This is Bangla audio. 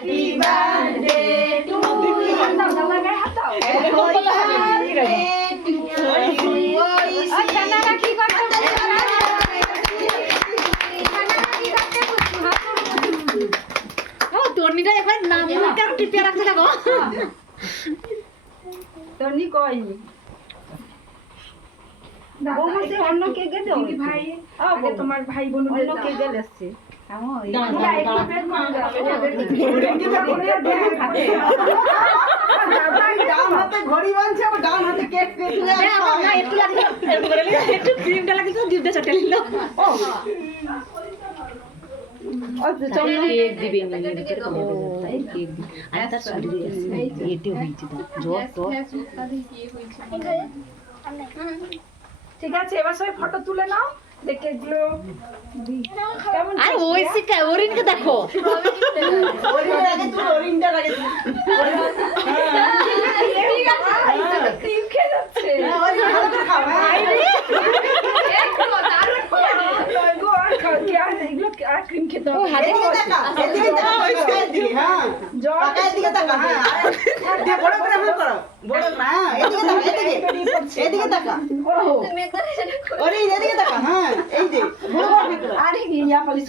হ্যাপি বার্থডে টু ইউ তর্নিটা এবার নাম মুখটা টিপে রাখতে থাকো তর্নি কইনি বৌমা অন্য কে গেছে ভাই আগে তোমার ভাই বোন অন্য কে গেছে ঘড়ি বানছে আবার ডান হাতে কেক একটু ক্রিমটা লাগিয়ে তো দুধটা চটে নিল কেক দিবে তাই কেক দিবে আর তার শরীরে এটি হয়েছে জ্বর তো ঠিক আছে এবার সবাই ফটো তুলে নাও দেখে এগুলো আর ওই শিখা ওরিনকে দেখো ক্রিম খেয়ে যাচ্ছে আর ক্রিম খেতে হবে এদিকে তাকা ওরে এদিকে তাকা হ্যাঁ এই যে আরে ইয়া পালিশ